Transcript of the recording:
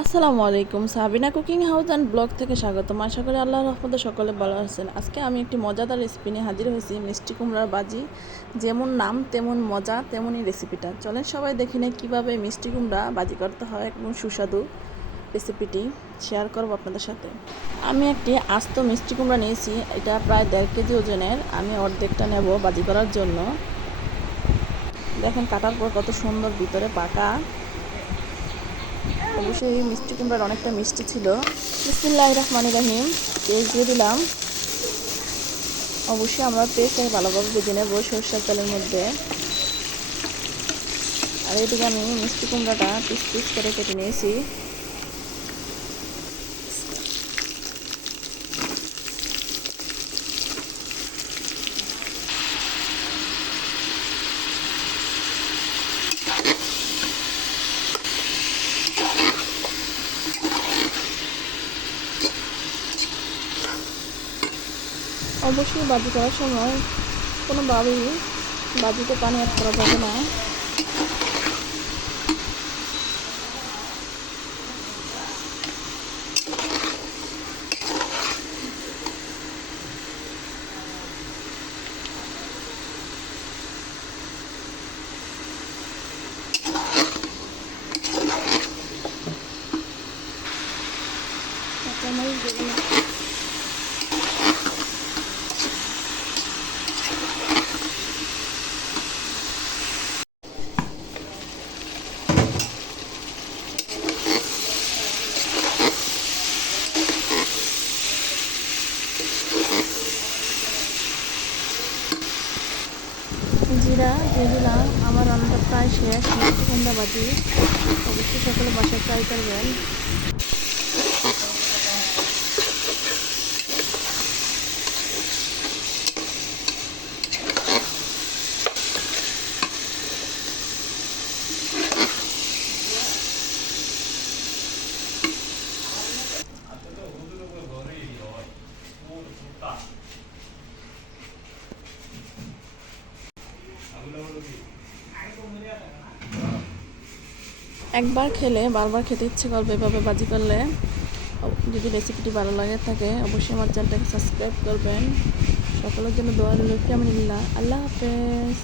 আসসালামু আলাইকুম, Sabina cooking house and blog থেকে স্বাগতম। আশা করি আল্লাহর রহমতে সকলে ভালো আছেন। আজকে আমি একটি মজাদার রেসিপি নিয়ে হাজির হয়েছি, মিষ্টি কুমড়ার বাজি। যেমন নাম তেমন মজা, তেমনই রেসিপিটা। চলেন সবাই দেখি নেই কীভাবে মিষ্টি কুমড়া বাজি করতে হয় এবং সুস্বাদু রেসিপিটি শেয়ার করব আপনাদের সাথে। আমি একটি আস্ত মিষ্টি কুমড়া নিয়েছি, এটা প্রায় 1.5 কেজি ওজনের। আমি অর্ধেকটা নেব বাজি করার জন্য। দেখেন কাটার পর কত সুন্দর ভিতরে পাকা। অবশ্যই মিষ্টি কুমড়ার অনেকটা মিষ্টি ছিল। বিসমিল্লাহির রহমানির রহিম। পেঁয়াজ দিয়ে দিলাম। অবশ্যই আমরা পেঁয়াজটাকে ভালোভাবে ভেজে নেব সরষের তেলের মধ্যে। আর এদিকে আমি মিষ্টি কুমড়াটা পিস পিস করে কেটে নিয়েছি। অবশ্যই বাজি করার সময় কোনোভাবেই বাজিতে পানি অ্যাড করা যাবে না। কাঁচামরিচ দেব না। জিরা দিয়ে দিলাম। আমার রান্নাটা প্রায় শেষ, মিষ্টি কুমড়া বাজি। অবশ্যই সকলে বাসায় ট্রাই করবেন। একবার খেলে বারবার খেতে ইচ্ছে করবে এভাবে বাজি করলে। যদি রেসিপিটি ভালো লাগে থাকে অবশ্যই আমার চ্যানেলটাকে সাবস্ক্রাইব করবেন। সকলের জন্য দোয়া রইল। আল্লাহ হাফেজ।